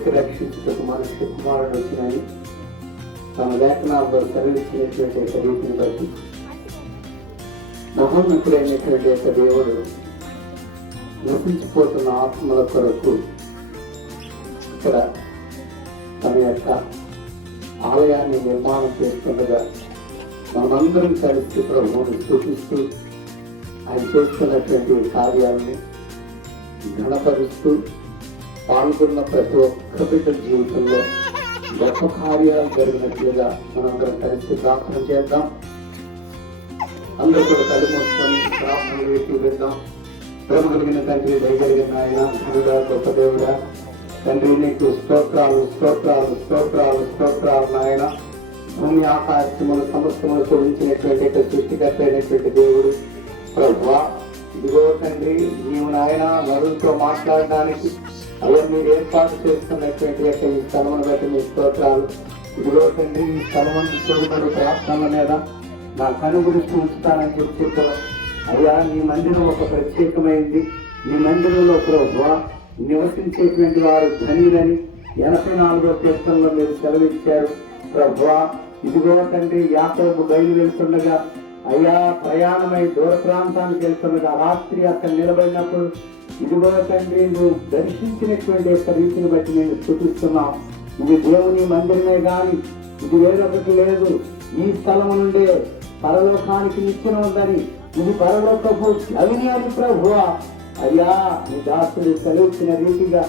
వెతికి రక్షించుటకు మనిషి కుమారుడు వచ్చినాయి తమ లేఖనాల్లో సెలవిచ్చినటువంటి రీతిని బట్టి మహోన్నతుడైనటువంటి యొక్క దేవుడు నశించిపోతున్న ఆత్మల కొరకు ఇక్కడ తన యొక్క ఆలయాన్ని నిర్మాణం చేస్తుండగా మనమందరం కలిసి ప్రభువుని స్తుతిస్తూ ఆయన చేస్తున్నటువంటి కార్యాలని ఘనపరుస్తూ పాల్గొన్న ప్రతి ఒక్క బిడ్డ జీవితంలో గొప్ప కార్యాలు జరిగినట్లుగా మనందరం కలిసి ప్రార్థన చేద్దాం. అందరూ కూడా కళ్ళు మూసుకొని ప్రార్థన వేసి వెళ్దాం. ప్రేమ కలిగిన తండ్రి, దయగలిగిన ఆయన, ధనుడా, గొప్ప దేవుడా, తండ్రి నీకు స్తోత్రాలు స్తోత్రాలు స్తోత్రాలు స్తోత్రాలు నాయన. భూమి ఆకాశములు సమస్తములు చూపించినటువంటి సృష్టికర్త అయినటువంటి దేవుడు ప్రభువా, ఇదిగో తండ్రి నీవు నాయన నరులతో మాట్లాడడానికి అలా మీరు ఏర్పాటు చేస్తున్నటువంటి యొక్క ఈ స్థలమును బట్టి మీ స్తోత్రాలు. ఇదిగో తండ్రి ఈ స్థలమును చూడబడి ప్రార్థనల మీద నా కను గురించి ఉంచుతానని చెప్పారు. అయ్యా నీ మందిరం ఒక ప్రత్యేకమైంది. నీ మందిరంలో ప్రభువా నివసించేటువంటి వారు ధనియులని 84వ కీర్తనలో మీరు సెలవిచ్చారు ప్రభువా. ఇదిగో తండ్రి యాకోబు బయలు వెళ్తుండగా అయ్యా ప్రయాణమై దూర ప్రాంతానికి వెళ్తుండగా రాత్రి అక్కడ నిలబడినప్పుడు ఇదిగో తండ్రి నువ్వు దర్శించినటువంటి యొక్క రీతిని బట్టి నేను స్తుతిస్తున్నాం. ఇది దేవుని మందిరమే గాని ఇది వేరొకటి లేదు. ఈ స్థలం నుండే పరలోకానికి నిచ్చెన ఉందని, ఇది పరలోకపు అవినీతి ప్రభువా. అయ్యా నీ దాసుడు సెలవిచ్చిన రీతిగా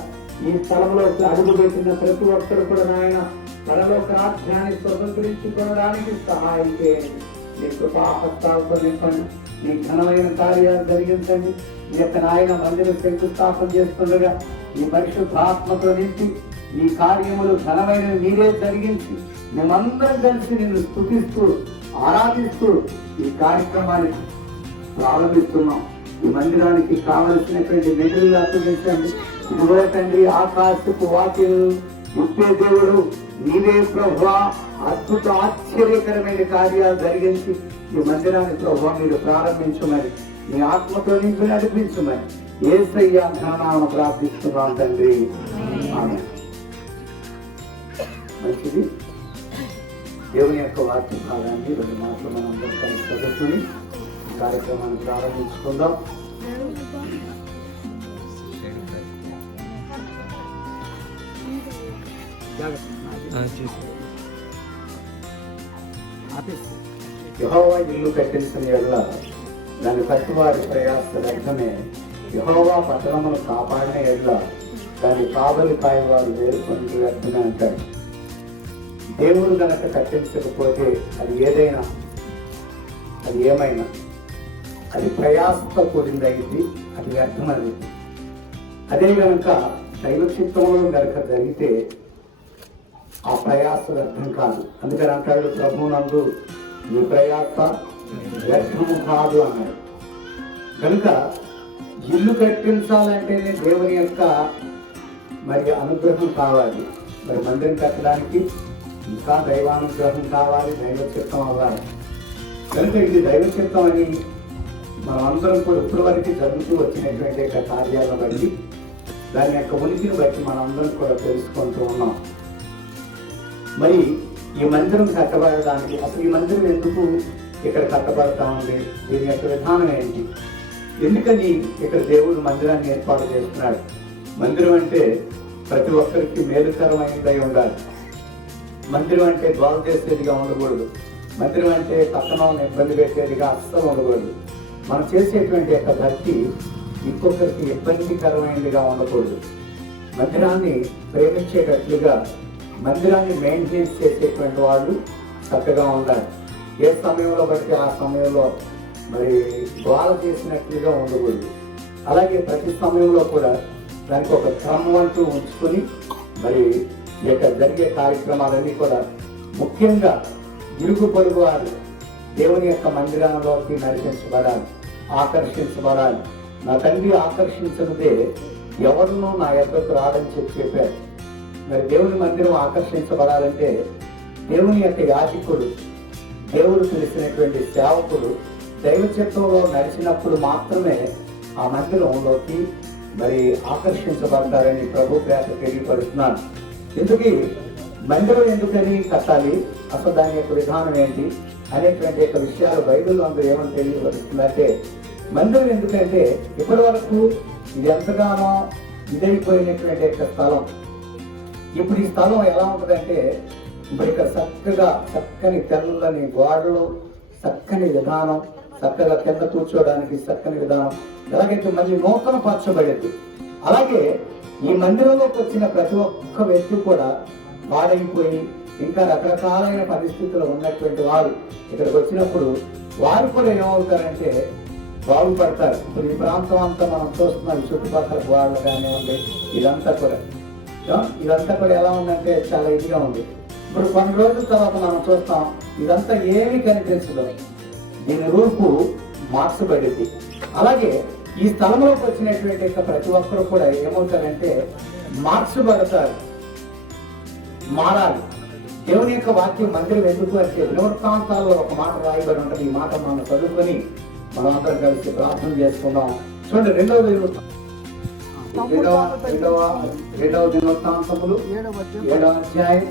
ఈ స్థలంలో అడుగుపెట్టిన ప్రతి ఒక్కరు కూడా నాయన పరలోక రాజ్యాన్ని స్వతంత్రించుకోవడానికి సహాయం చేయండి. నీ కృపాహస్తాలతో నింపండి. నీ ఘనమైన కార్యాలు జరిగించండి. నీ యొక్క నాయన మందిరం శంకుస్థాపన చేస్తుండగా ఈ పరిశుద్ధాత్మతో నింపి ఈ కార్యములు ఘనమైన మీరే జరిగించి మేమందరం కలిసి నిన్ను స్తుతిస్తూ ఆరాధిస్తూ ఈ కార్యక్రమాన్ని ప్రారంభిస్తున్నాం. ఈ మందిరానికి కావలసినటువంటి నిధులు అప్పగించండి. ఇదిగో తండ్రి ఆకాశపు వాక్యం ఇప్పే దేవుడు నీవే ప్రభువా. అద్భుత ఆశ్చర్యకరమైన కార్యాలు జరిగించి ఈ మందిరాన్ని ప్రభువా మీరు ప్రారంభించమని మీ ఆత్మతో నింపి నడిపించమని యేసయ్య ఘననామమున ప్రార్థిస్తున్నాం తండ్రి. ఆమేన్. మంచిది. దేవుని యొక్క వాక్య భాగాన్ని 2 మాటలు మనం కలిసి చదువుకుని కార్యక్రమాన్ని ప్రారంభించుకుందాం. యెహోవా ఇల్లు కట్టించిన యెడల దాని కట్టువారి ప్రయాస వ్యర్థమే. యెహోవా పట్టణమును కాపాడిన యెడల దాని కావలి కాయవారు వేరుకొని వ్యర్థమే అంటాడు. దేవుడు కనుక కట్టించకపోతే అది ఏదైనా అది ఏమైనా అది ప్రయాసతో కూడింది అయింది, అది వ్యర్థమైంది. అదే కనుక దైవ చిత్తంలో కనుక జరిగితే ఆ ప్రయాస వ్యర్థం కాదు. అందుకని అంటాడు ప్రభువునందు నీ ప్రయాస వ్యర్థము కాదు అన్నాడు. కనుక ఇల్లు కట్టించాలంటేనే దేవుని యొక్క మరి అనుగ్రహం కావాలి. మరి మందిరం కట్టడానికి ఇంకా దైవానుగ్రహం కావాలి, దైవ చిత్తం అవ్వాలి. కనుక ఇది దైవ చిత్తం అని మనం అందరం కూడా ఇప్పటి వరకు జరుగుతూ వచ్చినటువంటి కార్యాలను బట్టి దాని యొక్క ఉనికిని బట్టి మనందరం కూడా తెలుసుకుంటూ ఉన్నాం. మరి ఈ మందిరం కట్టబడడానికి అసలు ఈ మందిరం ఎందుకు ఇక్కడ కట్టబడతా ఉంది, దీని యొక్క విధానం ఏంటి, ఎందుకని ఇక్కడ దేవుడు మందిరాన్ని ఏర్పాటు చేస్తున్నాడు? మందిరం అంటే ప్రతి ఒక్కరికి మేలుకరమైనదై ఉండాలి. మందిరం అంటే బాగు చేసేదిగా ఉండకూడదు. మందిరం అంటే పక్కన ఇబ్బంది పెట్టేదిగా అస్సలు ఉండకూడదు. మనం చేసేటువంటి యొక్క భక్తి ఇంకొకరికి ఇబ్బందికరమైనదిగా ఉండకూడదు. మందిరాన్ని ప్రేమించేటట్లుగా మందిరాన్ని మెయింటెనెన్స్ చేసేటువంటి వాళ్ళు చక్కగా ఉండాలి. ఏ సమయంలో బట్టి ఆ సమయంలో మరి గోల చేసినట్లుగా ఉండకూడదు. అలాగే ప్రతి సమయంలో కూడా దానికి ఒక క్రమం అంటూ ఉంచుకొని మరి ఇక జరిగే కార్యక్రమాలన్నీ కూడా ముఖ్యంగా ఇరుగు పొరుగు వారు దేవుని యొక్క మందిరంలోకి నడిపించబడాలి, ఆకర్షించబడాలి. నా తండ్రి ఆకర్షించినదే ఎవరినో నా యొద్దకు రాదని చెప్పారు. మరి దేవుని మందిరం ఆకర్షించబడాలంటే దేవుని యొక్క యాజకుడు, దేవుడు తెలిసినటువంటి సేవకుడు దైవ చిత్తంలో నడిచినప్పుడు మాత్రమే ఆ మందిరంలోకి మరి ఆకర్షించబడతారని ప్రభు పేట తెలియపరుస్తున్నాను. ఎందుకు మందిరం ఎందుకని కట్టాలి, అసలు దాని యొక్క విధానం ఏంటి అనేటువంటి యొక్క విషయాలు బైబిల్లో అందరూ ఏమని తెలియపరుస్తుందంటే, మందిరం ఎందుకంటే ఇప్పటి వరకు ఇది ఎంతగానో ఇదైపోయినటువంటి యొక్క స్థలం. ఇప్పుడు ఈ స్థలం ఎలా ఉంటుందంటే, ఇప్పుడు ఇక్కడ చక్కని తెల్లని గోడలు, చక్కని విధానం, చక్కగా కింద కూర్చోవడానికి చక్కని విధానం, ఎలాగైతే మళ్ళీ నూతన పరచబడేది, అలాగే ఈ మందిరంలోకి వచ్చిన ప్రతి ఒక్క వ్యక్తి కూడా పాడైపోయి ఇంకా రకరకాలైన పరిస్థితుల్లో ఉన్నటువంటి వారు ఇక్కడికి వచ్చినప్పుడు వారు కూడా ఏమవుతారంటే బాగుపడతారు. ఇప్పుడు ఈ ప్రాంతం అంతా మనం చూస్తున్నాం, చుట్టుపక్కల వాళ్ళు కానివ్వండి, ఇదంతా కూడా ఎలా ఉందంటే చాలా ఇదిగా ఉంది. ఇప్పుడు కొన్ని రోజుల తర్వాత మనం చూస్తాం, ఇదంతా ఏమీ కనిపించదు, దీని రూపు మార్చబడింది. అలాగే ఈ స్థలంలోకి వచ్చినటువంటి ప్రతి ఒక్కరు కూడా ఏమవుతారంటే మార్చబడతారు, మారాలి. దేవుని యొక్క వాక్యం మందిరం ఎందుకు అంటే దినవృత్తాంతాల్లో ఒక మాట రాయబడి ఉంటుంది. ఈ మాట మనం చదువుకొని మనం అందరం కలిసి ప్రార్థన చేసుకుందాం. చూడండి, రెండవ దినవృత్తాంతములు 7వ అధ్యాయం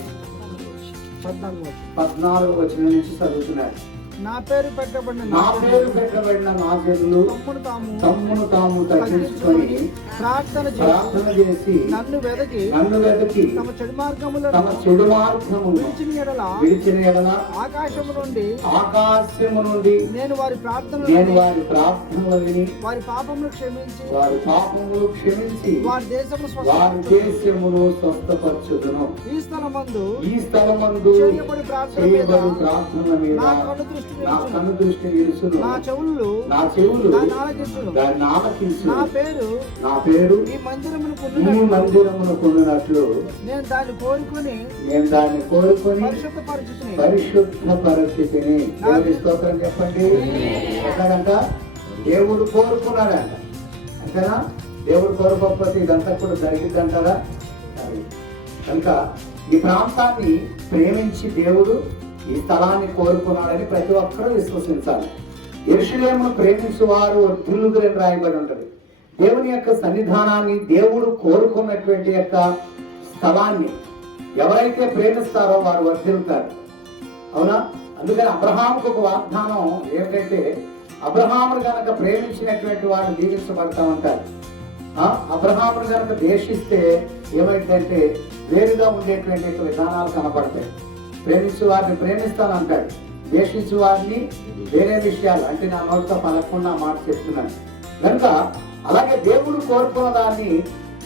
14వ వచనం నుంచి చదువుతున్నాడు. నా పేరు పెట్టబడిన నా జనులు తమ్మును తాము తగ్గించుకొని ప్రార్థన చేసి నన్ను వెదకి తమ చెడు మార్గములను విడిచిన ఎడల ఆకాశము నుండి నేను వారి ప్రార్థనలు విని వారి పాపములు క్షమించి వారి దేశమును స్వస్థపరచుదును. ఈ స్థలమందు చేయబడి ప్రార్థనల మీద నా కన్ను దృష్టి నిలుచును, నా చెవులు దాన్ని ఆలకించును. నా పేరు ఈ మందిరమును పొందినట్లు నేను దాన్ని కోరుకొని పరిశుద్ధ పరిస్థితిని. దేవుడి స్తోత్రం చెప్పండి. ఎట్లాగంట దేవుడు కోరుకున్నాడంట, అంతేనా? దేవుడు కోరుకోకపోతే ఇదంతా కూడా జరిగిద్దంటారా? కనుక ఈ ప్రాంతాన్ని ప్రేమించి దేవుడు ఈ స్థలాన్ని కోరుకున్నాడని ప్రతి ఒక్కరూ విశ్వసించాలి. యెరూషలేమును ప్రేమించు వారు వర్ధిల్లుదురని రాయబడి ఉంటుంది. దేవుని యొక్క సన్నిధానాన్ని, దేవుడు కోరుకున్నటువంటి యొక్క స్థలాన్ని ఎవరైతే ప్రేమిస్తారో వారు వర్ధిల్లుతారు. అవునా? అందుకని అబ్రహాముకు ఒక వాగ్దానం ఏమిటంటే, అబ్రహామును కనుక ప్రేమించినటువంటి వారు దీవించబడతా ఉంటారు. అబ్రహామును కనుక ద్వేషిస్తే ఏమైందంటే వేరుగా ఉండేటువంటి విధానాలు కనపడతాయి. ప్రేమించే వారిని ప్రేమిస్తానంటాడు, ద్వేషించే వారిని వేరే విషయాలు అంటే నా నోటితో పలకుండా మాట చెప్తున్నాను. కనుక అలాగే దేవుడు కోరుకున్న దాన్ని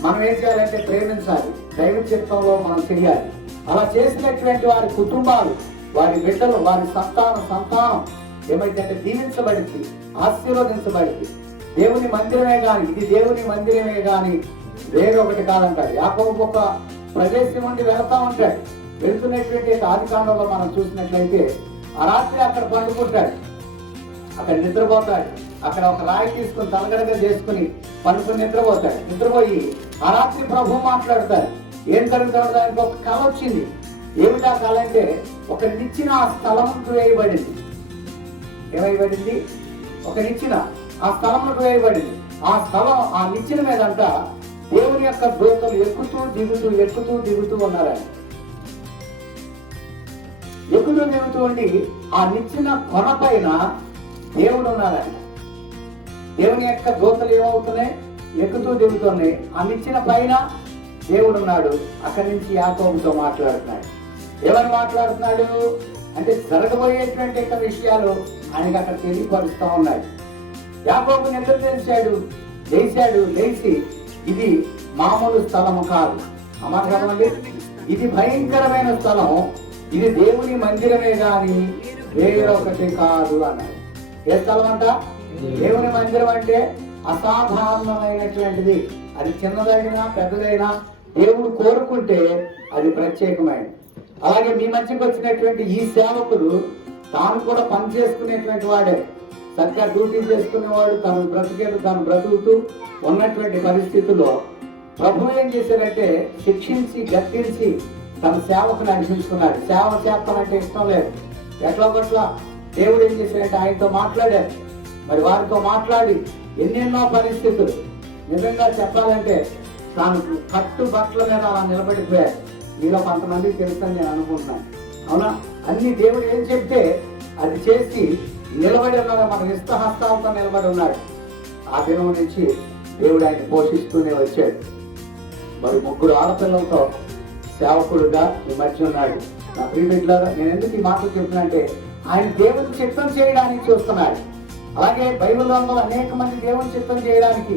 మనం ఏం చేయాలంటే ప్రేమించాలి, దైవ చిత్తంలో మనం చేయాలి. అలా చేసినటువంటి వారి కుటుంబాలు, వారి బిడ్డలు, వారి సంతానం ఏమైందంటే దీవించబడింది, ఆశీర్వదించబడింది. దేవుని మందిరమే కానీ, ఇది దేవుని మందిరమే కానీ వేరొకటి కాదంటాడు. యాకోబు ఒక ప్రదేశం నుండి వెళ్తా ఉంటాడు. వెళ్తున్నటువంటి ఆదికాండంలో మనం చూసినట్లయితే ఆ రాత్రి అక్కడ పండుకుంటాడు, అక్కడ నిద్రపోతాడు. అక్కడ ఒక రాయి తీసుకుని తలగడగా చేసుకుని పండుకుని నిద్రపోయి ఆ రాత్రి ప్రభు మాట్లాడతారు. ఏం జరుగుతాడు? దానికి ఒక కళ వచ్చింది. ఏమిటా కళ అంటే, ఒక నిచ్చిన ఆ స్థలంకు వేయబడింది. ఏమైబడింది? ఒక నిచ్చిన ఆ స్థలంకు వేయబడింది. ఆ నిచ్చిన మీదంట దేవుని యొక్క దూతలు ఎక్కుతూ దిగుతూ ఉన్నారు. ఎక్కుతూ దిగుతూ ఉండి ఆ నిచ్చిన కొన పైన దేవుడు ఉన్నారాయన. దేవుని యొక్క దూతలు ఏమవుతున్నాయి? ఎక్కుతూ దిగుతున్నాయి. ఆ నిచ్చిన పైన దేవుడు ఉన్నాడు. అక్కడి నుంచి యాకోబుతో మాట్లాడుతున్నాడు. ఎవరు మాట్లాడుతున్నాడు అంటే జరగబోయేటువంటి యొక్క విషయాలు ఆయనకి అక్కడ తెలియపరుస్తూ ఉన్నాయి. యాకోబు నిద్ర లేచి ఇది మామూలు స్థలము కాదు అమాట కదండి, ఇది భయంకరమైన స్థలం, ఇది దేవుని మందిరమే గాని వేరొకటి కాదు అన్నాడు. ఏ స్థలం అంట? దేవుని మందిరం అంటే అసాధారణమైనటువంటిది. అది చిన్నదైనా పెద్దదైనా దేవుడు కోరుకుంటే అది ప్రత్యేకమైనది. అలాగే మీ మధ్యకి వచ్చినటువంటి ఈ సేవకుడు తాను కూడా పని చేసుకునేటువంటి వాడే, చక్కగా డ్యూటీ చేసుకునేవాడు, తాను బ్రతుకుతూ ఉన్నటువంటి పరిస్థితుల్లో ప్రభు ఏం చేశారంటే శిక్షించి గద్దించి తన సేవకుని అనిపించుకున్నాడు. సేవ చేస్తానంటే ఇష్టం లేదు. ఎట్లా దేవుడు ఏం చేశాడంటే ఆయనతో మాట్లాడారు. మరి వారితో మాట్లాడి ఎన్నెన్నో పరిస్థితులు నిజంగా చెప్పాలంటే తాను కట్టు బట్టల మీద అలా నిలబడిపోయాడు. మీలో కొంతమందికి తెలుసని నేను అనుకుంటున్నాను. అవునా? అన్ని దేవుడు ఏం చెప్తే అది చేసి నిలబడి ఉన్నాడు. మన నిస్తహస్తాలతో నిలబడి ఉన్నాడు. ఆ దినం నుంచి దేవుడు ఆయన పోషిస్తూనే వచ్చాడు. మరి 3 ఆడపిల్లలతో సేవకుడుగా ఈ మధ్య ఉన్నాడు. నా ప్రియ బిడ్డలారా, నేను ఎందుకు ఈ మాటలు చెప్తున్నా ఆయన దేవుని చిత్తం చేయడానికి చూస్తున్నాడు. అలాగే బైబిల్లో అనేక మంది దేవుని చిత్తం చేయడానికి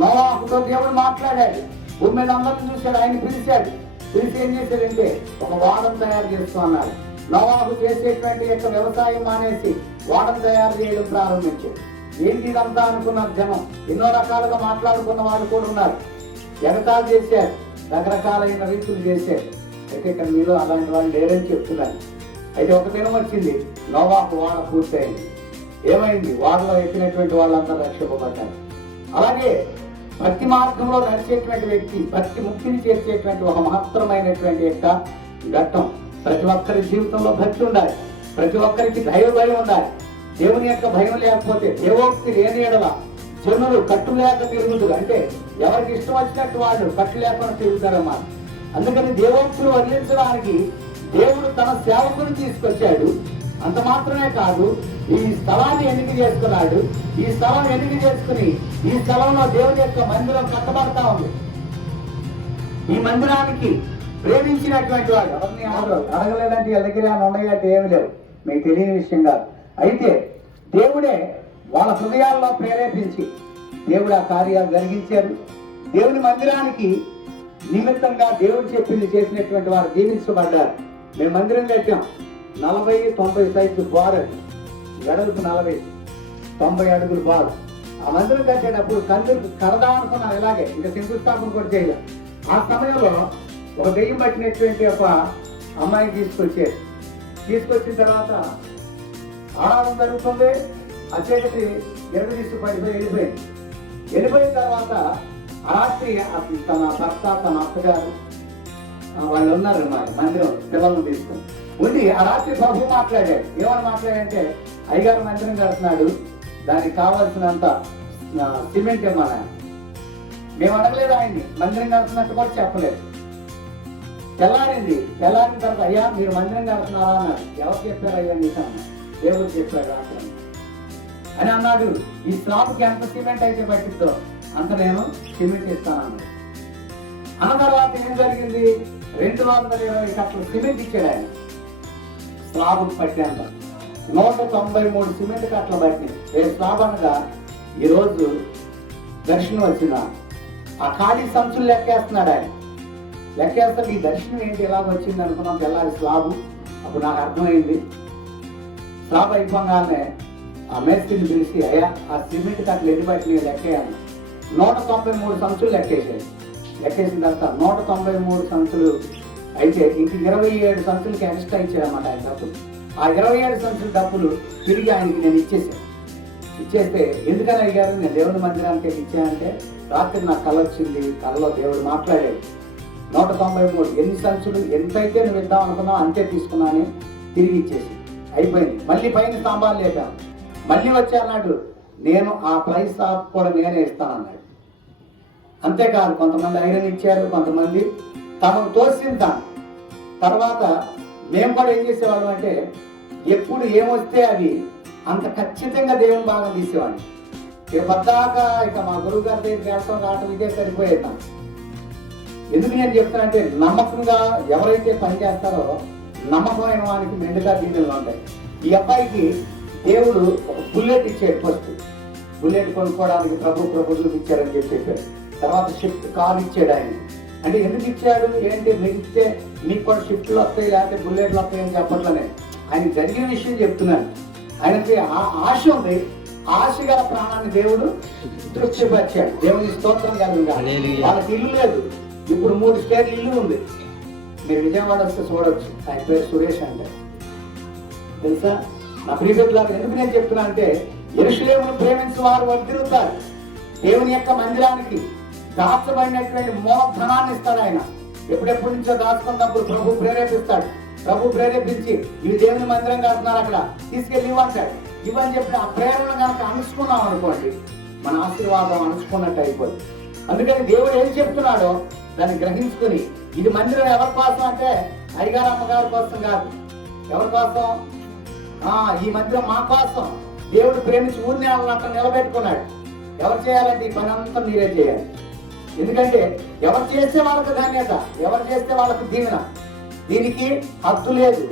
నోవాహుతో దేవుడు మాట్లాడాడు. భూమి మీద అందరిని చూశాడు. ఆయన పిలిచాడు. పిలిచి ఏం చేశాడంటే ఒక వాడను తయారు చేస్తూ అన్నాడు. నోవాహు చేసేటువంటి యొక్క వ్యవసాయం మానేసి వాడను తయారు చేయడం ప్రారంభించాడు. ఏంటి ఇదంతా అనుకున్నారు జనం. ఎన్నో రకాలుగా మాట్లాడుకున్న వాళ్ళు కూడా ఉన్నారు. ఎగతాలు చేశారు, రకరకాలైన రీతులు చేశారు. అయితే ఇక్కడ మీలో అలాంటి వాళ్ళు లేరని చెప్తున్నారు. అయితే ఒక దినం వచ్చింది, నోవాహు వాడ పూర్తయింది. ఏమైంది? వాడలో ఎక్కినటువంటి వాళ్ళంతా రక్షింపబడ్డారు. అలాగే భక్తి మార్గంలో నడిచేటువంటి వ్యక్తి, భక్తి ముక్తిని చేర్చేటువంటి ఒక మహత్తరమైనటువంటి యొక్క ఘట్టం. ప్రతి ఒక్కరి జీవితంలో భక్తి ఉండాలి. ప్రతి ఒక్కరికి దైవ భయం ఉండాలి. దేవుని యొక్క భయం లేకపోతే, దేవోక్తి లేని ఎడల జనులు కట్టు లేక తిరుగుతారు. అంటే ఎవరికి ఇష్టం వచ్చినట్టు వాళ్ళు కట్టు లేకుండా తిరుగుతారన్నమాట. అందుకని దేవోక్తులు వదిలించడానికి దేవుడు తన సేవకుని తీసుకొచ్చాడు. అంత మాత్రమే కాదు, ఈ స్థలాన్ని ఎన్నిక చేసుకున్నాడు. ఈ స్థలం ఎన్నిక చేసుకుని ఈ స్థలంలో దేవుని యొక్క మందిరం కట్టబడతా ఉంది. ఈ మందిరానికి ప్రేమించినటువంటి వాడు ఎవరిని అడగలేదంటే వాళ్ళ దగ్గర ఉన్నాయంటే ఏమి లేవు, మీకు తెలియని విషయం కాదు. అయితే దేవుడే వాళ్ళ హృదయాల్లో ప్రేరేపించి దేవుడు ఆ కార్యాలు జరిగించారు. దేవుని మందిరానికి నిమిత్తంగా దేవుడు చెప్పింది చేసినటువంటి వారు దీవించబడ్డారు. మేము మందిరం కట్టాం. 40-90 సైజు బారు, వెడల్పు 40-90 అడుగులు బారు. ఆ మందిరం కట్టేటప్పుడు కడదాం అనుకున్నాం. ఇలాగే ఇంకా శంకుస్థాపన కూడా చేయలేదు. ఆ సమయంలో ఒక దెయ్యం పట్టినటువంటి ఒక అమ్మాయిని తీసుకొచ్చిన తర్వాత ఆరాధన జరుగుతుంది. ఆ చీకటి ఎరగదీస్తూ వెళ్ళిపోయిన తర్వాత ఆ రాత్రి తన భర్త, తన అత్తగారు వాళ్ళు ఉన్నారన్నమాట మందిరం పిల్లలను తీసుకుని ఉండి. ఆ రాత్రి ప్రభు మాట్లాడాడు. ఏమని మాట్లాడంటే, అయ్యగారు మందిరం కడుతున్నాడు, దానికి కావాల్సినంత సిమెంట్ ఇవ్వమని. మేము అడగలేదు ఆయన్ని, మందిరం కడుతున్నట్టు కూడా చెప్పలేదు. తెల్లారిన తర్వాత, అయ్యా మీరు మందిరం కడుతున్నారా అన్నారు. ఎవరు చెప్పారు అయ్యా నీకు అన్నారు. దేవుడు చెప్పాడు రాత్రి అని అన్నాడు. ఈ స్లాబ్కి ఎంత సిమెంట్ అయితే పట్టిద్దో అంత నేను సిమెంట్ ఇస్తాను అన్న తర్వాత ఏం జరిగింది? 220 కట్టలు సిమెంట్ ఇచ్చాడు ఆయన. స్లాబ్ పట్టేంత 193 సిమెంట్ కట్టలు పట్టినాయి. రేపు స్లాబ్ అనగా ఈరోజు దర్శనం వచ్చిన ఆ ఖాళీ సంచులు లెక్కేస్తున్నాడు ఆయన. లెక్కేస్తాడు. ఈ దర్శనం ఏంటి ఎలాగ వచ్చింది అనుకున్నాం. తెల్లారి స్లాబు. అప్పుడు నాకు అర్థమైంది. స్లాబ్ అయిపోగానే ఆ మేస్త్రిని పిలిచి, అయ్యా ఆ సిమెంట్ కట్టలు ఎన్ని పట్టినాయి లెక్కేయాలి. 193 సంచులు లెక్కేసిన తర్వాత 193 సంచులు అయితే ఇంక 27 సంచులకి ఎక్స్ట్రా ఇచ్చాడన్నమాట ఆయన డబ్బులు. ఆ 27 సంచుల డబ్బులు తిరిగి ఆయనకి నేను ఇచ్చేస్తే, ఎందుకని అడిగారు? నేను దేవుని మందిరానికి ఇచ్చానంటే, రాత్రి నాకు కళ వచ్చింది. కళలో దేవుడు మాట్లాడాడు. 193 ఎన్ని సంచులు ఎంతైతే నువ్వు ఇద్దాం అనుకున్నావు అంతే తీసుకున్నాను, తిరిగి ఇచ్చేసి అయిపోయింది. మళ్ళీ పైన స్తంభాలు లేపాను. మళ్ళీ వచ్చి అన్నాడు, నేను ఆ ప్రైస్ ఆఫ్ కూడా నేనే ఇస్తానన్నాడు. అంతేకాదు, కొంతమంది ఐరన్ ఇచ్చారు, కొంతమంది తమకు తోసిన తర్వాత మేము కూడా ఏం చేసేవాళ్ళం అంటే, ఎప్పుడు ఏమొస్తే అది అంత ఖచ్చితంగా దేవుని భాగం తీసేవాడిని. ఇక పద్దాకా ఇక మా గురువు గారి దగ్గరికి వెళ్తాం రావటం ఇదే సరిపోయేద్దాం. ఎందుకు నేను చెప్తానంటే, నమ్మకంగా ఎవరైతే పనిచేస్తారో నమ్మకమైన వానికి మెండుగా దీవెనలు ఉంటాయి. ఈ అబ్బాయికి దేవుడు ఒక బుల్లెట్ ఇచ్చాడు. ఫస్ట్ బుల్లెట్ కొనుక్కోవడానికి ప్రభుత్వం ఇచ్చారని చెప్పారు. తర్వాత షిఫ్ట్ కార్ ఇచ్చాడు ఆయన. అంటే ఎందుకు ఇచ్చాడు ఏంటి? మీరు ఇస్తే మీకు కూడా షిఫ్ట్లు వస్తాయి, లేకపోతే బుల్లెట్లు వస్తాయని చెప్పట్లనే ఆయన జరిగిన విషయం చెప్తున్నాను. ఆయనకి ఆశ ఉంది. ఆశ గల ప్రాణాన్ని దేవుడు తృప్తిపరిచాడు. దేవుని స్తోత్రం కలుగుగా. వాళ్ళకి ఇల్లు లేదు. ఇప్పుడు 3 స్టేర్లు ఇల్లు ఉంది. మీరు విజయవాడ వస్తే చూడవచ్చు. ఆయన పేరు సురేష్ అంటే. తెలుసా? నా ప్రియబిడ్డలారా, ఎందుకు నేను చెప్తున్నా అంటే, యెరూషలేమును ప్రేమించిన వారు వర్ధిల్లుతారు. దేవుని యొక్క మందిరానికి దాచబడినటువంటి మూలధనాన్ని ఇస్తాడు ఆయన. ఎప్పుడెప్పటి నుంచో దాచుకున్నప్పుడు ప్రభు ప్రేరేపిస్తాడు. ప్రభు ప్రేరేపించి, ఇవి దేవుని మందిరం కడుతున్నారు, అక్కడ తీసుకెళ్ళి ఇవ్వంటాడు. ఇవని చెప్పి ఆ ప్రేరణ కనుక అనుకున్నాం అనుకోండి, మన ఆశీర్వాదం అణుచుకున్నట్టు అయిపోతుంది. అందుకని దేవుడు ఏం చెప్తున్నాడో దాన్ని గ్రహించుకుని, ఇది మందిరం ఎవరి కోసం అంటే అయ్యగారు అమ్మగారి కోసం కాదు. ఎవరి కోసం? ఈ మందిరం మా కోసం. దేవుడు ప్రేమించి ఊరిని అట్లా నిలబెట్టుకున్నాడు. ఎవరు చేయాలంటే ఈ పని అంతా మీరే చేయాలి. ఎందుకంటే ఎవరు చేస్తే వాళ్ళకు ధాన్యత, ఎవరు చేస్తే వాళ్ళకు దీవెన. దీనికి హద్దు లేదు.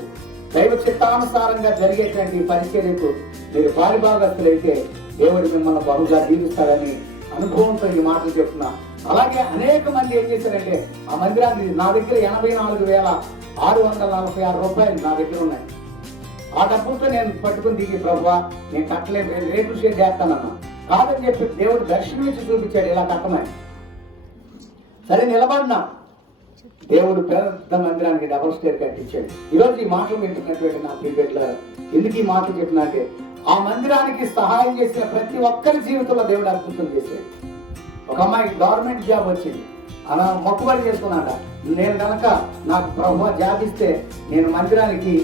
దైవ చిత్తానుసారంగా జరిగేటువంటి పరిచర్యకు మీరు పాలిభాగస్తులైతే దేవుడు మిమ్మల్ని బహుగా దీవిస్తారని అనుభవంతో ఈ మాటలు చెప్తున్నా. అలాగే అనేక మంది ఏం చేశారంటే ఆ మందిరాన్ని, నా దగ్గర 84,646 రూపాయలు నా దగ్గర ఉన్నాయి. ఆ డబ్బులతో నేను పట్టుకుని దిగి, ప్రభువా నేను కట్టలేదు, రేపు షేర్ చేస్తానన్నా. కాదని చెప్పి దేవుడు దర్శనమిచ్చి చూపించాడు, ఇలా కట్టమని. సరే నిలబడినా దేవుడు పెద్ద మందిరానికి డబుల్ స్టేర్ కట్టించాడు. ఈరోజు ఈ మాటలు వింటున్నటువంటి నా ప్రియులారా, ఎందుకు ఈ మాటలు చెప్పినాకే, ఆ మందిరానికి సహాయం చేసిన ప్రతి ఒక్కరి జీవితంలో దేవుడు అద్భుతం చేశాడు. ఒక అమ్మాయికి గవర్నమెంట్ జాబ్ వచ్చింది. అలా మొక్కుబడి చేసుకున్నాడ, నేను కనుక నాకు ప్రభువా జాబ్ ఇస్తే నేను మందిరానికి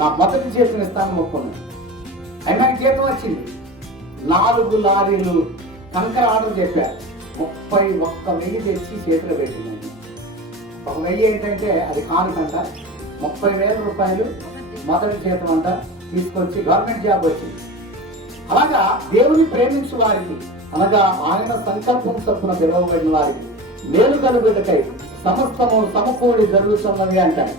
నా మొదటి జీతం ఇస్తాను మొక్కున్నాను. అయినా జీతం వచ్చింది. 4 లారీలు కంకర ఆర్డర్ చెప్పారు. 31,000 తెచ్చి చేతిలో పెట్టిందండి. 1,000 ఏంటంటే అది కానుకంట, 30,000 రూపాయలు మొదటి జీతం అంట తీసుకొచ్చి గవర్నమెంట్ జాబ్ వచ్చింది. అలాగా దేవుని ప్రేమించు వారికి, అనగా ఆయన సంకల్పం చొప్పున పిలువబడిన వారికి మేలు కలుగుటకై సమస్తము సమకూడి జరుగుతున్నది అంటారు.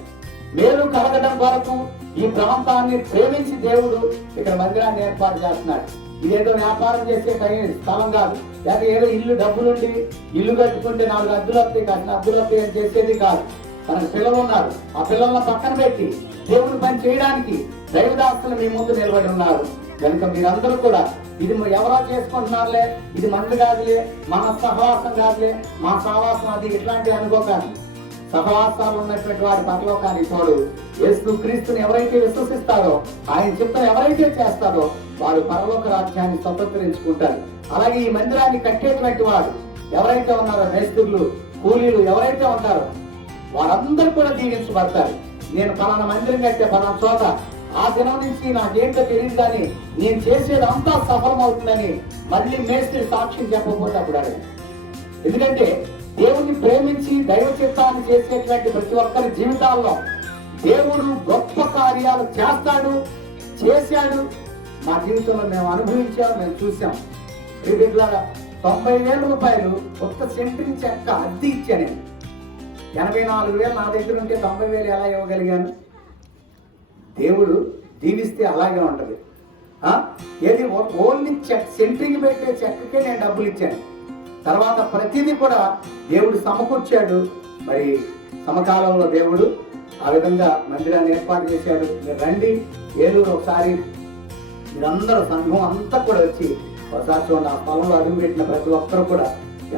మేలు కలగడం వరకు ఈ ప్రాంతాన్ని ప్రేమించి దేవుడు ఇక్కడ మందిరాన్ని ఏర్పాటు చేస్తున్నాడు. ఇదేదో వ్యాపారం చేసే స్థలం కాదు, లేదా ఏదో ఇల్లు డబ్బులుండి ఇల్లు కట్టుకుంటే 4 అద్దెలు వస్తాయి, కట్టిన అద్దెలు వస్తాయి అని చేసేది కాదు. మనకు పిల్లలు ఉన్నారు, ఆ పిల్లలను పక్కన పెట్టి దేవుని పని చేయడానికి దైవదాస్తులు మీ ముందు నిలబడి ఉన్నారు. కనుక మీరందరూ కూడా ఇది ఎవరో చేసుకుంటున్నారులే, ఇది మంది కాదులే, మన సహవాసం కాదులే, మా సహవాసం అది ఇట్లాంటివి అనుకోకాదు. సహవాసాలు ఉన్నటువంటి వారి పరలోకానికి తోడు యేసు క్రీస్తుని ఎవరైతే విశ్వసిస్తారో, ఆయన చిత్తం ఎవరైతే చేస్తారో వారు పరలోక రాజ్యాన్ని స్వతంత్రించుకుంటారు. అలాగే ఈ మందిరాన్ని కట్టేటువంటి వారు ఎవరైతే ఉన్నారో, మేస్త్రులు, కూలీలు ఎవరైతే ఉంటారో వారందరూ కూడా దీవించబడతారు. నేను పలానా మందిరం కట్టే పలానా చోట ఆ దినం నుంచి నాకేంటో తెలియదు కానీ నేను చేసేది అంతా సఫలమవుతుందని మళ్ళీ మేస్త్రి సాక్ష్యం చెప్పకపోతే అప్పుడు అడగ. ఎందుకంటే దేవుణ్ణి ప్రేమించి దైవ చిత్తాన్ని చేసేటువంటి ప్రతి ఒక్కరి జీవితాల్లో దేవుడు గొప్ప కార్యాలు చేస్తాడు, చేశాడు. మా జీవితంలో మేము అనుభవించాం, మేము చూసాం. ఇట్లా 90,000 రూపాయలు కొత్త సెంట్రింగ్ చెక్క అద్దె ఇచ్చాను. 84,000 నా దగ్గర ఉంటే 90,000 ఎలా ఇవ్వగలిగాను? దేవుడు దీవిస్తే అలాగే ఉంటది. ఏది ఓన్లీ సెంట్రింగ్ పెట్టే చెక్కకే నేను డబ్బులు ఇచ్చాను. తర్వాత ప్రతిదీ కూడా దేవుడు సమకూర్చాడు. మరి సమకాలంలో దేవుడు ఆ విధంగా మందిరాన్ని ఏర్పాటు చేశాడు. మీరు రండి ఏలూరు ఒకసారి, మీరందరూ సంఘం అంతా కూడా వచ్చి ఒకసారి చూడండి. ఆ స్థలంలో అడుగుపెట్టిన ప్రతి ఒక్కరు కూడా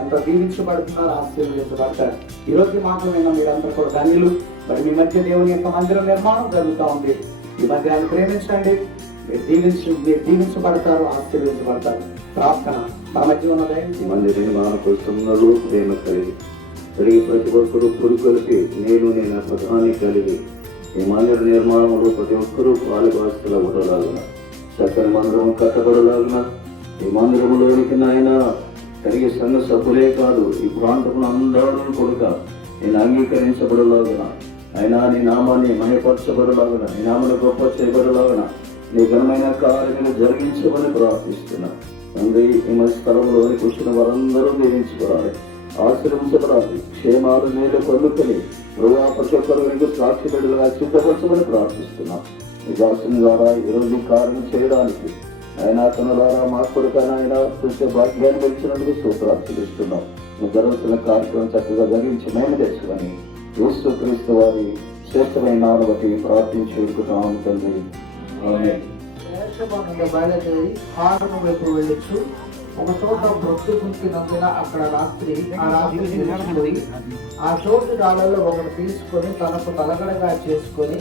ఎంత దీవించబడుతున్నారు, ఆశీర్వదించబడతారు. ఈరోజు మాత్రమైనా మీరందరూ కూడా ధన్యులు. మరి మీ మధ్య దేవుని యొక్క మందిరం నిర్మాణం జరుగుతూ ఉంది. ఈ మందిరాన్ని ప్రేమించండి, మీరు దీవించబడతారు, ఆశీర్వదించబడతారు. ప్రార్థన. మన మధ్య ఉన్న మంది నిర్మాణం కోసమున్నారు ప్రేమ కలిగి ప్రతి ఒక్కరూ పురుకొలిపి నేను ప్రధాని కలిగి ఈ మందిర నిర్మాణంలో ప్రతి ఒక్కరూ పాలుభాస్తులు అవ్వలాగున చక్కని మందిరం కట్టబడలాగున ఈ మందిరంలోనికి నాయన కలిగే సంఘ సభ్యులే కాదు, ఈ ప్రాంతంలో అందరూ కొడుక నేను అంగీకరించబడలాగున అయినా నీ నామాన్ని మహిపరచబడలాగున, నీ నామాన్ని గొప్ప చేయబడలాగున నీ ఘనమైన కార్యాలను జరిగించమని ప్రార్థిస్తున్నా. తండ్రి ఈ మంచి స్థలంలోని కూర్చున్న వారందరూ దీవించబడాలి, ఆశ్రయించబడాలి, క్షేమాలు మేలు పొందుకొని ప్రతి ఒక్కరు నీకు సాక్షి బిడ్డలుగా సిద్ధపరచమని ప్రార్థిస్తున్నాం. ఈ దాసుని ద్వారా ఈరోజు కార్యం చేయడానికి ఆయన తనలారా మా కొడుకైనా ఆయన చూసే భాగ్యాన్ని పెంచినందుకు సూత్రార్థిస్తున్నాం. నువ్వు జరుగుతున్న కార్యక్రమం చక్కగా జరిగించి మేము తెచ్చుకొని యేసు క్రీస్తు వారి శ్రేష్టమైన నామమును బట్టి ప్రార్థించి వేడుకుంటున్నాం తండ్రి. బయలుదేరి హారము వైపు వెళ్ళొచ్చు. ఒక చోట బ్రతుకుంటున్నందున అక్కడ రాత్రి నిలిచిపోయి ఆ చోటు రాళ్ళలో ఒకటి తీసుకొని తనకు తలగడగా చేసుకొని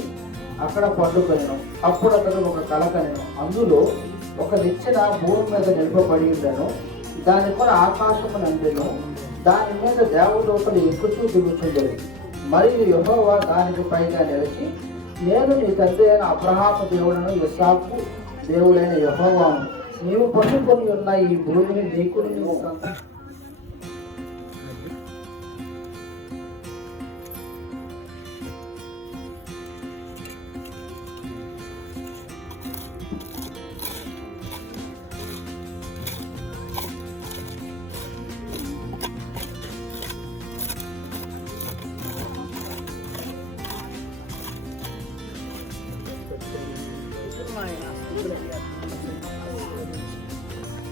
అక్కడ పండుకొనెను. అప్పుడు అతడు ఒక కల కనెను. అందులో ఒక నిచ్చెన భూమి మీద నిలపబడి ఉండెను. దాని కూడా ఆకాశము నందెను. దాని మీద దేవదూతలు ఎక్కుతూ దిగుచుండేది. మరియు యెహోవా దానికి పైగా నిలిచి, నేను నీ తండ్రి అయిన అబ్రహాము దేవుడను, ఇస్సాకు దేవుడైన యెహోవాను. నీవు పట్టుకొని ఉన్న ఈ భూమిని నీకు నీవు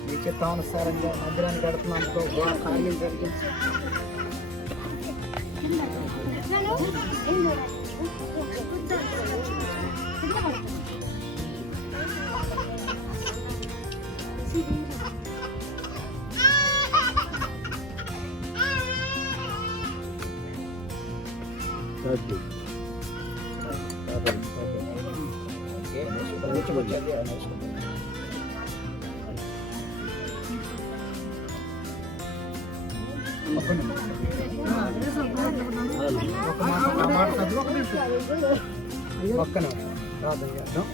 మీ చిత్తానుసారంగా మందిరాన్ని కడుతున్నాను కార్యం జరిగించి పక్కన ప్రార్థన చేద్దాం.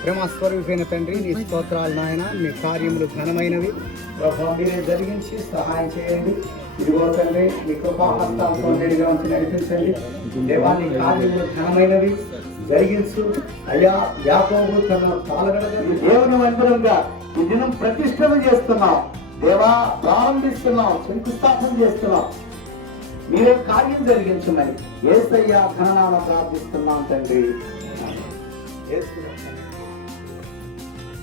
ప్రేమస్వరూపైన తండ్రి, నీ స్తోత్రాలు నాయన. మీ కార్యములు ఘనమైనవి ప్రభావ, మీరే జరిగించి సహాయం చేయండి. ఇదిగో తండ్రి, మీ కృపాహస్తాలతో నేడుగా ఉంచి నడిపించండి. దేవా, నీ కార్యములు ఘనమైనవి జరిగించు అయ్యా. యాకోబు తన పాలగడగా దేవుని మందిరంగా ఈ దినం ప్రతిష్టం చేస్తున్నాం దేవా, ప్రారంభిస్తున్నాం, శంకుస్థాపన చేస్తున్నాం. మీరే కార్యం జరిగించమని యేసయ్య ఘననామ ప్రార్థిస్తున్నాం తండ్రి.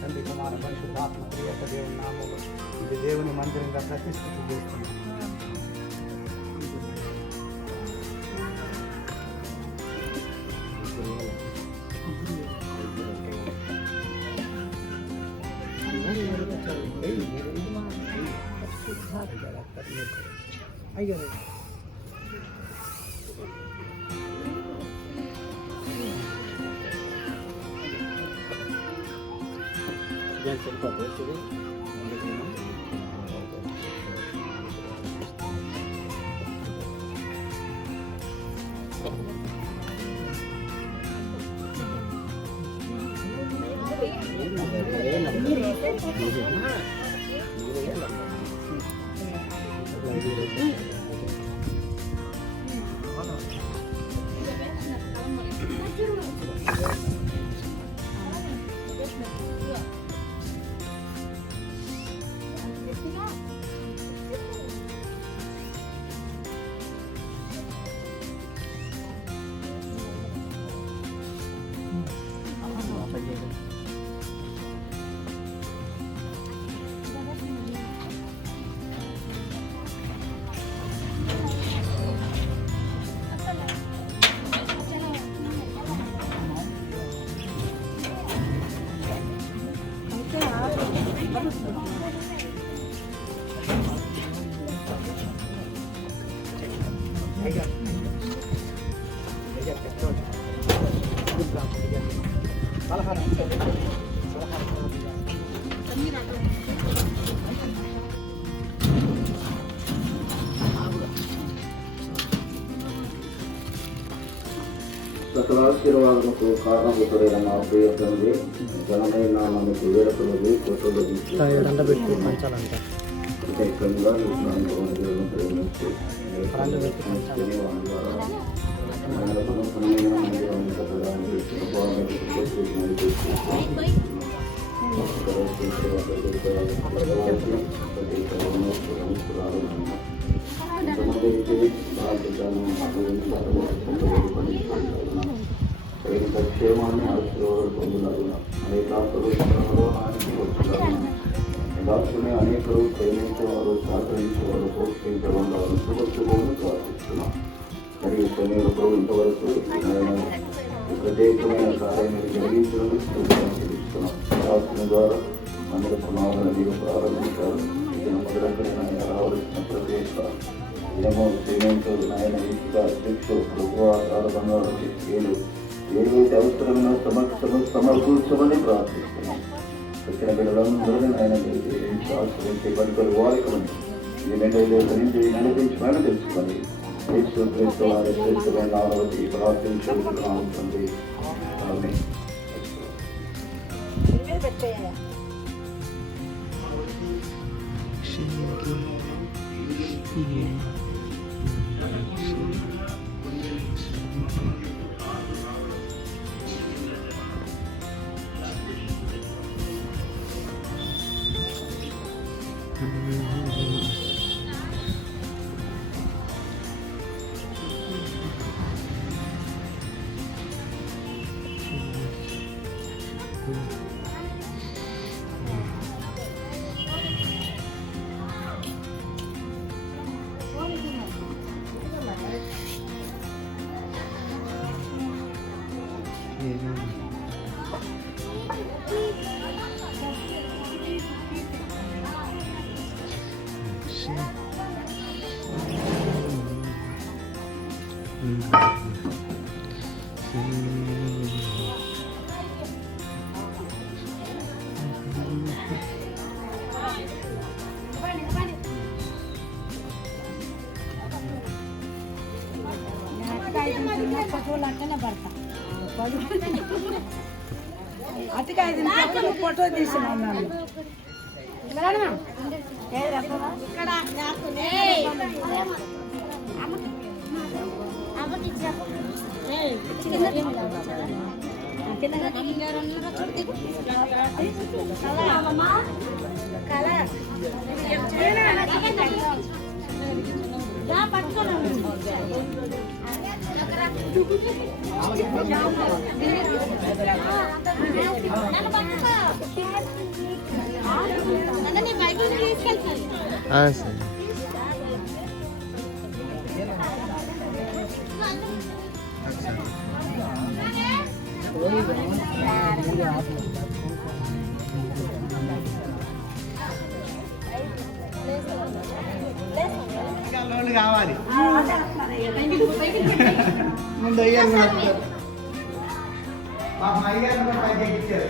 తండ్రి, కుమార, పరిశుద్ధాత్మ త్రియక దేవుని నామములో ఇది దేవుని మందిరంగా ప్రతిష్ఠిత చేస్తున్నాం. అయ్యో సకలాశీర్వాదముకు కారణభూతుడైన మా ప్రియ తండ్రి, ఘనమైన నామముకు వేరకులది కొత్తలు ప్రత్యేకంగా ప్రేమించి క్షేమాన్ని ఆశీర్వాదాలు పొందున్నారు. అనేక దాక్షుని అనేకలు ప్రేమించేవారు, సహకరించేవారు, పోషించేవారు శుభశుభములు ప్రార్థిస్తున్నాం. మరియు సమయంలో ఇంతవరకు ప్రత్యేకమైన కార్యాన్ని జరిగించడం చూపిస్తున్నాం. దాక్షుని ద్వారా మందిర పునాదుల మీరు ప్రారంభించారు. ఇది మొదలైన రావాల్సిన ప్రత్యేక దినము శ్రీమంతో నాయన ఇసుక శిక్ష ప్రభుత్వ ఆధారంగా ఏలు ఏదైతే అవసరమైన సమకూర్చమని ప్రార్థిస్తున్నాం. వచ్చిన బిడ్డలందరినీ ఆయన ఆశ్రయించే పలుకలు వారికమని ఇది మెండైతే నడిపించమని తెలుసుకొని క్రీస్తు వారి శ్రేష్టమైన ఆలోచి ప్రార్థించుకుంటున్నాం తండ్రి. అతికాయ ఫోటో తీసిన సరే కావాలి ముందు అయ్యారు మా అయ్యారు కూడా పైకి ఎక్కించారు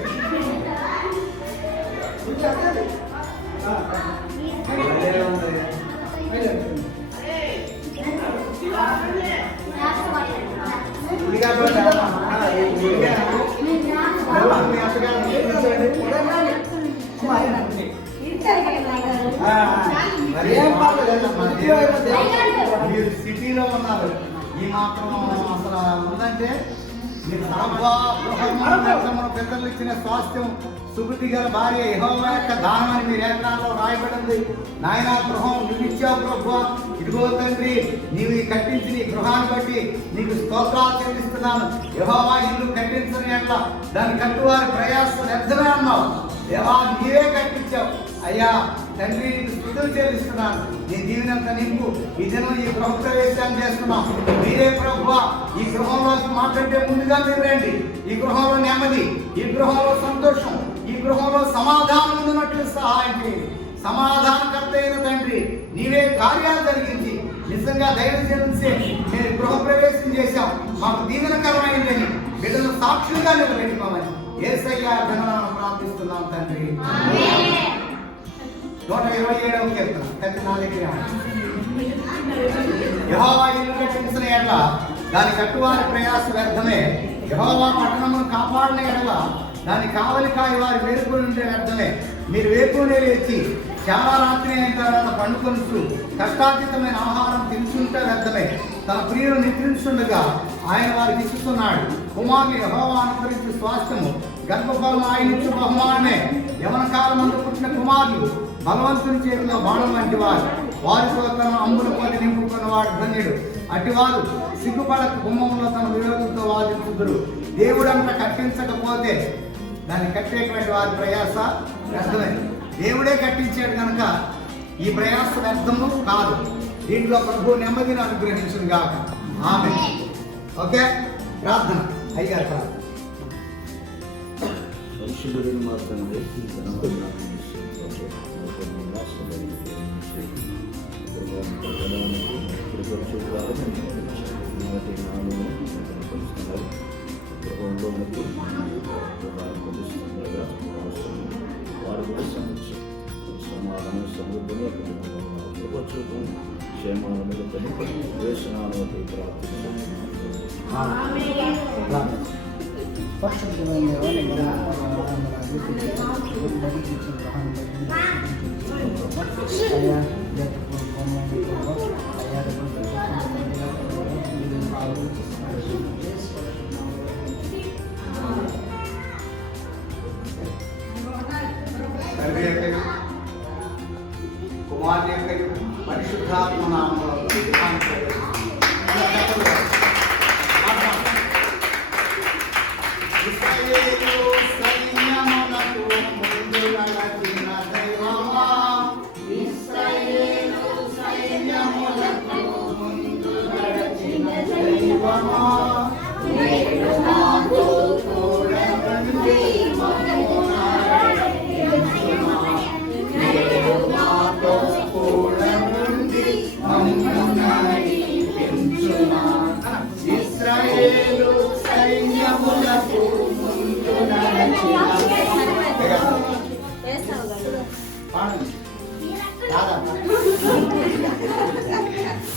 మీరు సిటీలో ఉన్నారు ఈ మాత్రం అసలు ఉందంటే మీరు పెద్దలు ఇచ్చిన స్వాస్థ్యం సుబుద్ధి గల భార్య యెహోవా యొక్క దానం అని మీ లేఖనాల్లో రాయబడింది. నాయన గృహం నువ్వు ఇచ్చావు ప్రభువా, ఇదిగో తండ్రి నీవు కట్టించిన ఈ గృహాన్ని బట్టి నీకు స్తోత్రాలు చెల్లిస్తున్నాను. యెహోవా ఇల్లు కట్టించని ఎట్లా దాన్ని కట్టువారి ప్రయాసం వ్యర్థమే అన్నావు. దేవా నీవే కట్టించావు అయ్యా తండ్రి, నీకు స్తుతులు చెల్లిస్తున్నాను. నీ దీవెనంత నింపు ఈ దినం ఈ గృహ ప్రవేశాన్ని చేస్తున్నాం. మీరే ప్రభువా ఈ గృహంలోకి మాట్లాడే ముందుగా మీరు రండి. ఈ గృహంలో నెమ్మది, ఈ గృహంలో సంతోషం, ఈ గృహంలో సమాధానం ఉన్నట్లు సహాయం చేయండి. సమాధానకర్త అయిన తండ్రి నీవే కార్యాలు జరిగించి నిజంగా ధైర్యం చేసి మేము గృహ ప్రవేశం చేశాం, మాకు దీవెనకరమైందని బిడ్డలు సాక్షులుగా నిలబెట్టుకోమని యేసయ్య ధనాలను ప్రార్థిస్తున్నాం తండ్రి. 127వ కీర్తన 34 యెహోవా ఇల్లు కట్టించిన ఎడల దాని కట్టువారి ప్రయాస వ్యర్థమే. యెహోవా పట్టణమును కాపాడిన ఎడల దాని కావలి కాయ వారి వేరుకుని ఉండే వ్యర్థమే. మీరు వేకునే లేచి చాలా రాత్రి అయిన తర్వాత పండుకొనుచు కష్టాతీతమైన ఆహారం తినుచుంటే వ్యర్థమే. తన ప్రియులు నిద్రించుండగా ఆయన వారికి ఇస్తున్నాడు. కుమారుని యెహోవా అనుసరించి స్వాస్థ్యము, గర్భఫలం ఆయన ఇచ్చు బహుమానమే. యవన కాలమందు పుట్టిన కుమారులు భగవంతుని చేతిలో బాణం వంటి వారు, వారితో తన అమ్ముల పోటీ నింపుకున్నవాడు ధన్యుడు. అటివారు సిగ్గుపడక గుమ్మంలో తన విరోధంతో వాదించుదురు. దేవుడంతా కట్టించకపోతే దాన్ని కట్టేటువంటి వారి ప్రయాస వ్యర్థమే. దేవుడే కట్టించాడు కనుక ఈ ప్రయాస వ్యర్థము కాదు. దీంట్లో ప్రభు నెమ్మదిని అనుగ్రహించును గాక. ఆమేన్. ఓకే, ప్రార్థన అయ్యారు ప్రార్థన. పరిశుద్ధుడిని మాత్రమే సమాధానం సమృద్ధిని క్షేమాలను వేషనాలను పరిశుద్ధమైన తండ్రి యొక్క కుమారుని యొక్క పరిశుద్ధాత్మ నామములో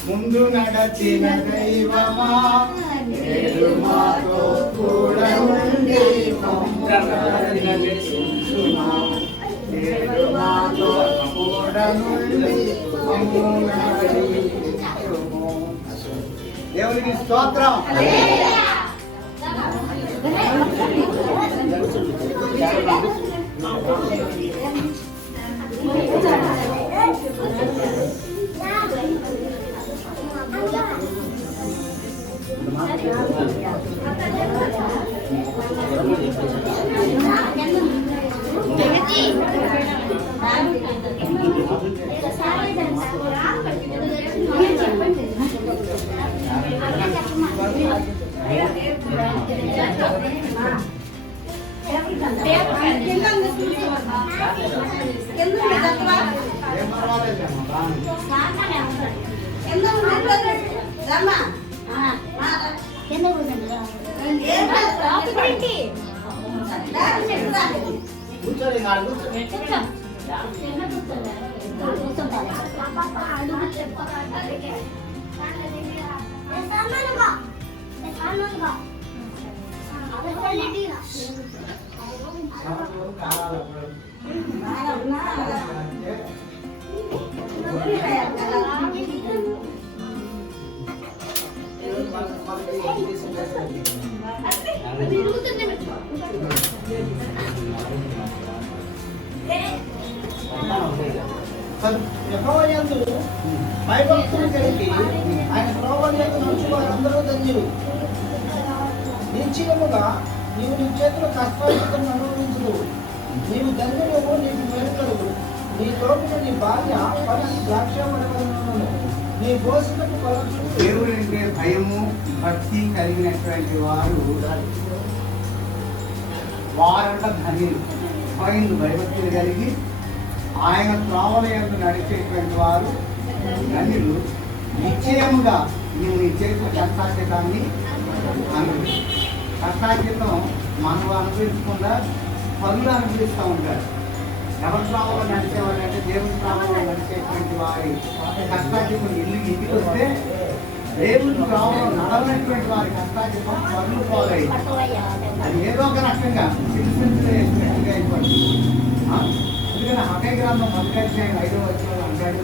ముందు నడచిన దైవమా నేడు మాతో కూడా ఉండి నడిపించుమా నేడు మాతో కూడా ఉండి దేవునికి స్తోత్రం. యెహోవాయందు భయభక్తులు కలిగి ఆయన త్రోవయందు నడుచువారందరూ ధన్యులు. నిశ్చయముగా నీవు నీ చేతుల కష్టాలను అనుభవించదు. నీవు ధన్యులు, నీకు మేలుకలుగు. నీ తోపున నీ భార్య పని ద్రాక్షవరములను నీ భోజనకు పలచు. దేవుడు అంటే భయము భక్తి కలిగినటువంటి వారంట ధన్యులు. భయభక్తులు కలిగి ఆయన త్రోవల యందు నడిచేటువంటి వారు ధన్యులు. నిశ్చయముగా నీవు నీ చేతుల కష్టార్జితాన్ని అనుభవి. కష్టార్జితం మనం అనుభవించకుండా పనులు అనుభవిస్తూ ఉంటారు. ఎవరి త్రోవలో నడిచేవాళ్ళు అంటే దేవుని త్రోవలో నడిచేటువంటి వారి కష్టార్జితం ఇంటికి వస్తే దేవుని త్రోవలో నడవనటువంటి వారి కష్టార్జితం పనులు పోలై అది ఏదో ఒక రకంగా చిన్న అయిపోతుంది. ఎందుకంటే హగ్గయి గ్రంథం 1:5 అంటాడు,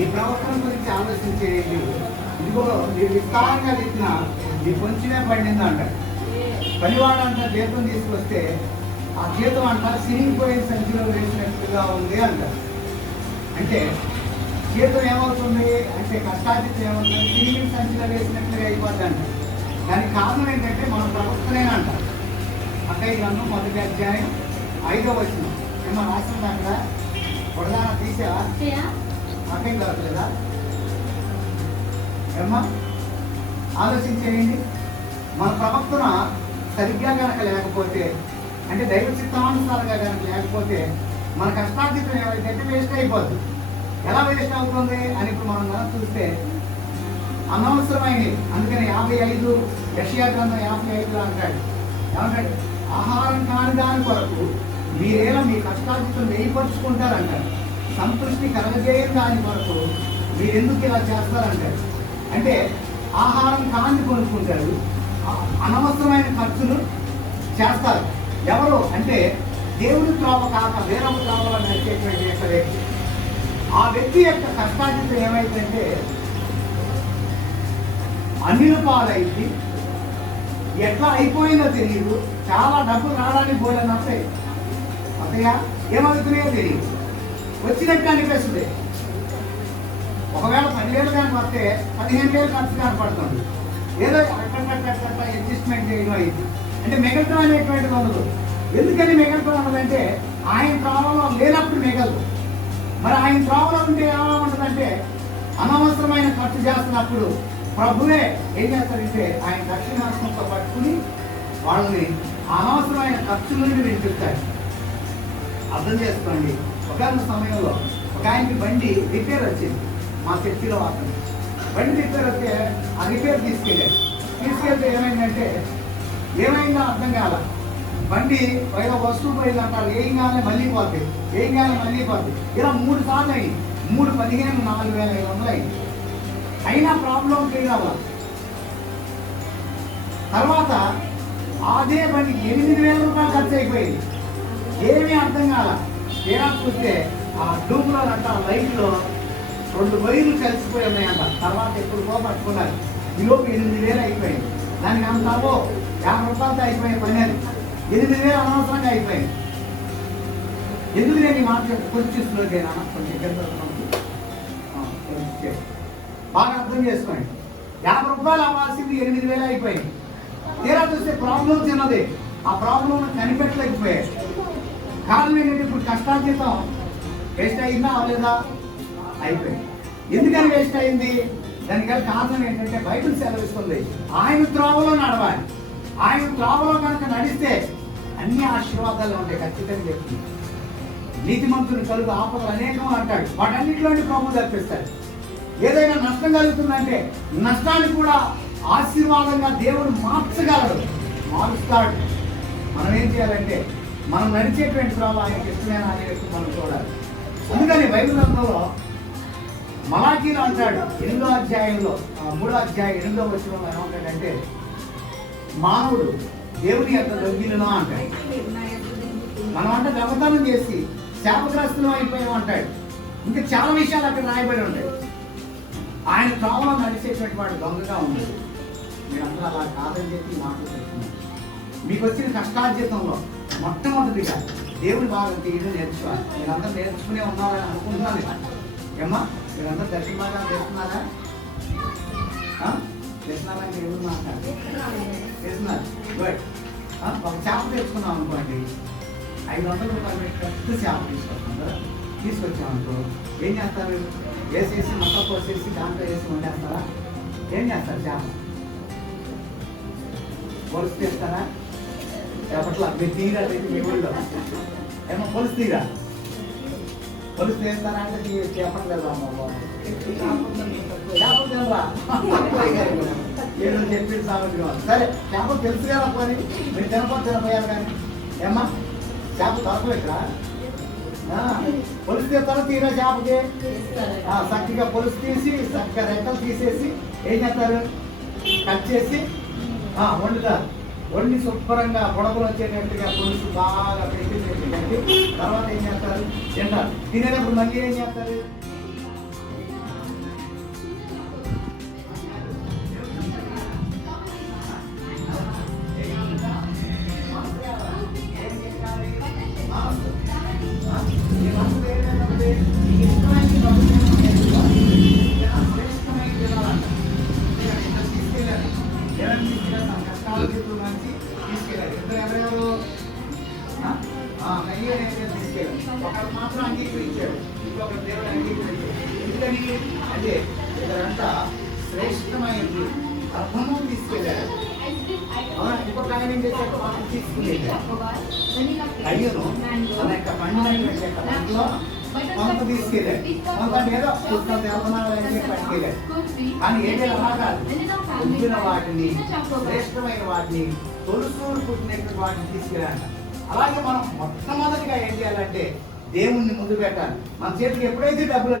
ఈ ప్రవర్తన గురించి ఆలోచించేది ఇదిగో మీరు విస్తారంగా తెచ్చిన ఈ కొంచెమే పండింది అంటాడు. పనివాడు అంట జీతం తీసుకొస్తే ఆ జీతం అంట సిరిగిపోయిన సంచిలో వేసినట్టుగా ఉంది అంటారు. అంటే జీతం ఏమవుతుంది అంటే కష్టార్జితం ఏమవుతుంది, సిరిగిన సంచిలో వేసినట్టుగా అయిపోద్ది అంటారు. దానికి కారణం ఏంటంటే మన ప్రవర్తనేనంట. హగ్గయి గ్రంథం 1:5 ఏమో రాసింది అక్కడ పొడదాన తీసావా అర్థం కావట్లేదా? ఏమ్మా ఆలోచించేయండి. మన ప్రవక్తన సరిగ్గా కనుక లేకపోతే అంటే దైవ చిత్తానుసారంగా కనుక లేకపోతే మన కష్టార్జితం ఏమైతే వేస్ట్ అయిపోద్ది. ఎలా వేస్ట్ అవుతుంది అని ఇప్పుడు మనం కనుక చూస్తే అనవసరమైనవి. అందుకని 55 యెషయా గ్రంథం 55 అంటాడు, ఏమంటాడు? ఆహారం కాని దాని కొరకు మీరేలా మీ కష్టార్జితం వేయపరుచుకుంటారంటారు. సంతృష్టి కలగజేయని దాని కొరకు మీరెందుకు ఇలా చేస్తారంటారు. అంటే ఆహారం కాని కొనుక్కుంటారు, అనవసరమైన ఖర్చులు చేస్తారు. ఎవరు అంటే దేవుని త్రోవ కాక వేరొక త్రోవలో నడిచేటువంటి యొక్క వ్యక్తి. ఆ వ్యక్తి యొక్క కష్టార్జితం ఏమైందంటే అన్నిల పాలైంది. ఎట్లా అయిపోయిందో తెలియదు. చాలా డబ్బులు రావడానికి పోయిన వస్తాయి అత్తయ్య, ఏమవుతున్నాయో తెలియదు, వచ్చినట్టు అనిపిస్తుంది. ఒకవేళ 10,000 కానీ వస్తే 15,000 ఖర్చు కనపడుతుంది. ఏదో అట్లా అడ్జస్ట్మెంట్ చేయడం అయింది అంటే మిగలటం అనేటువంటిది ఉండదు. ఎందుకని మిగలటం ఉండదంటే ఆయన త్రోవలో లేనప్పుడు మిగలదు. మరి ఆయన త్రోవలో ఉంటే ఎలా ఉంటుందంటే అనవసరమైన ఖర్చు చేస్తున్నప్పుడు ప్రభువే ఏం చేస్తారంటే ఆయన దక్షిణాస్తంతో పట్టుకుని వాళ్ళని అనవసరమైన ఖర్చు నుండి వినిపిస్తాడు. అర్థం చేసుకోండి. ఒకనొక సమయంలో ఒక ఆయనకి బండి రిపేర్ వచ్చింది. మా చర్చిలో అతను బండి రిపేర్ వస్తే ఆ రిపేర్ తీసుకెళ్తే ఏమైందో అర్థం కాల. బండి పైన వస్తువు పోయింది అంటారు, ఏం కాలే మళ్ళీ పోతుంది. ఇలా 3 సార్లు అయింది. 3 15 4,500 అయింది. అయినా ప్రాబ్లం క్లియర్ అవ్వాలి. తర్వాత అదే బండి 8,000 రూపాయలు ఖర్చు అయిపోయింది. ఏమీ అర్థం కాల. తీరా చూస్తే ఆ డూమ్లో అంట లైట్లో 2 వైర్లు కలిసిపోయి ఉన్నాయంట. తర్వాత ఎప్పుడు పట్టుకున్నారు. ఈలోపు 8,000 అయిపోయింది. దానికి అంతావో 50 రూపాయలతో అయిపోయే పని. అది 8,000 అనవసరంగా అయిపోయింది. ఎందుకు నేను ఈ మాట కొంచెం స్లో చేయనా, కొంచెం బాగా అర్థం చేసుకోండి. 50 రూపాయలు అవ్వాల్సింది 8,000 అయిపోయింది. తీరా చూస్తే ప్రాబ్లం చిన్నది. ఆ ప్రాబ్లం కనిపెట్టలేకపోయాయి. కారణం ఏంటంటే ఇప్పుడు కష్టార్జితం వేస్ట్ అయిందా అవలేదా? అయిపోయింది. ఎందుకని వేస్ట్ అయింది? దానికి కారణం ఏంటంటే బైబిల్ సెలవిస్తుంది ఆయన త్రోవలో నడవాలి. ఆయన త్రోవలో కనుక నడిస్తే అన్ని ఆశీర్వాదాలు ఉంటాయి. ఖచ్చితంగా చెప్తుంది. నీతిమంతుని కలుగు ఆపదలు అనేకం అంటాడు. వాటన్నిటిలోని ప్రభు తప్పిస్తాడు. ఏదైనా నష్టం కలుగుతుందంటే నష్టాన్ని కూడా ఆశీర్వాదంగా దేవుడు మారుస్తాడు. మనం ఏం చేయాలంటే మనం నడిచేటువంటి త్రోవ ఆయనకి ఇష్టమైన ఆయన మనం చూడాలి. అందుకని బైబిల్ గ్రంథంలో మలాకీలో అంటాడు 8వ అధ్యాయంలో 3వ అధ్యాయం 8వ వచనంలో ఏమంటాడంటే మానవుడు దేవుని యొక్క దొంగిలునా అంటాడు. మనం అంటే దొంగతనం చేసి శాపగ్రస్తులు అయిపోయాం అంటాడు. ఇంకా చాలా విషయాలు అక్కడ రాయబడి ఉంటాయి. ఆయన త్రోవలో నడిచేటువంటి వాడు దొంగగా ఉండదు. మీరందరూ అలా కాదని చెప్పి మాట్లాడుతున్నాను. మీకు వచ్చిన కష్టార్జితంలో మొట్టమొదటిగా దేవుని భాగం తీయడం నేర్చుకోవాలి. మీరందరూ నేర్చుకునే ఉన్నారని అనుకుంటున్నాను. ఏమ్మా మీరందరూ దర్శన భాగం చేస్తున్నారా? చేస్తున్నారంటే ఎవరు చేస్తున్నారు? గుడ్. ఒక చేప తెచ్చుకున్నాం అనుకోండి, 500 రూపాయలు పెట్టి పెద్ద చేప తీసుకొచ్చామనుకో ఏం చేస్తారు? వేసేసి మొత్తం పోసేసి దాంట్లో వేసి వండేస్తారా? ఏం చేస్తారు? చేప పొలుసు తీస్తారా? చేపట్ల మీరు తీరా మీ ఊళ్ళో ఏమో పొలుసు తీరా పొలుసు తీస్తారా అంటే చేపట్లేదు. చేపలు తినరా? ఏదో చెప్పి సాగుతుంది. సరే చేపలు తెలుసు కదా పోనీ, మీరు తినపోయారు కానీ ఏమ్మా చేప దొరకలేక పొలుసు తీస్తారా? తీరా చేపకి చక్కగా పొలుసు తీసి చక్కగా రెక్కలు తీసేసి ఏం చేస్తారు? కట్ చేసి వండుతారు. వండి శుభ్రంగా పొడవులు వచ్చేటట్టుగా పులుసు బాగా పెట్టి తర్వాత ఏం చేస్తారు? తింటారు. తినేటప్పుడు మళ్ళీ ఏం చేస్తారు? ఒకరు మాత్రం అంగీకరించాడు, ఇంకొకరు దేవుడు అంగీకరించాడు. ఎందుకని అంటే ఇద్దరంతా శ్రేష్టమైనది అర్థము తీసుకెళ్ళారు. ఇంకొక ఆయన ఏం చేశారు? తీసుకునేది అయ్యను మన యొక్క పండుగలో కొంత తీసుకెళ్ళారు. కొంత ఏదో పుస్తకం దేవనాలని పట్టుకెళ్ళారు. కానీ ఏదైనా అలా కాదు, పుట్టిన వాటిని శ్రేష్టమైన వాటిని తొలుసూరు పుట్టినటువంటి వాటిని తీసుకెళ్ళారు. అలాగే మనం మొట్టమొదటిగా ఏం చేయాలంటే దేవుణ్ణి ముందు పెట్టాలి. మన చేతికి ఎప్పుడైతే డబ్బులు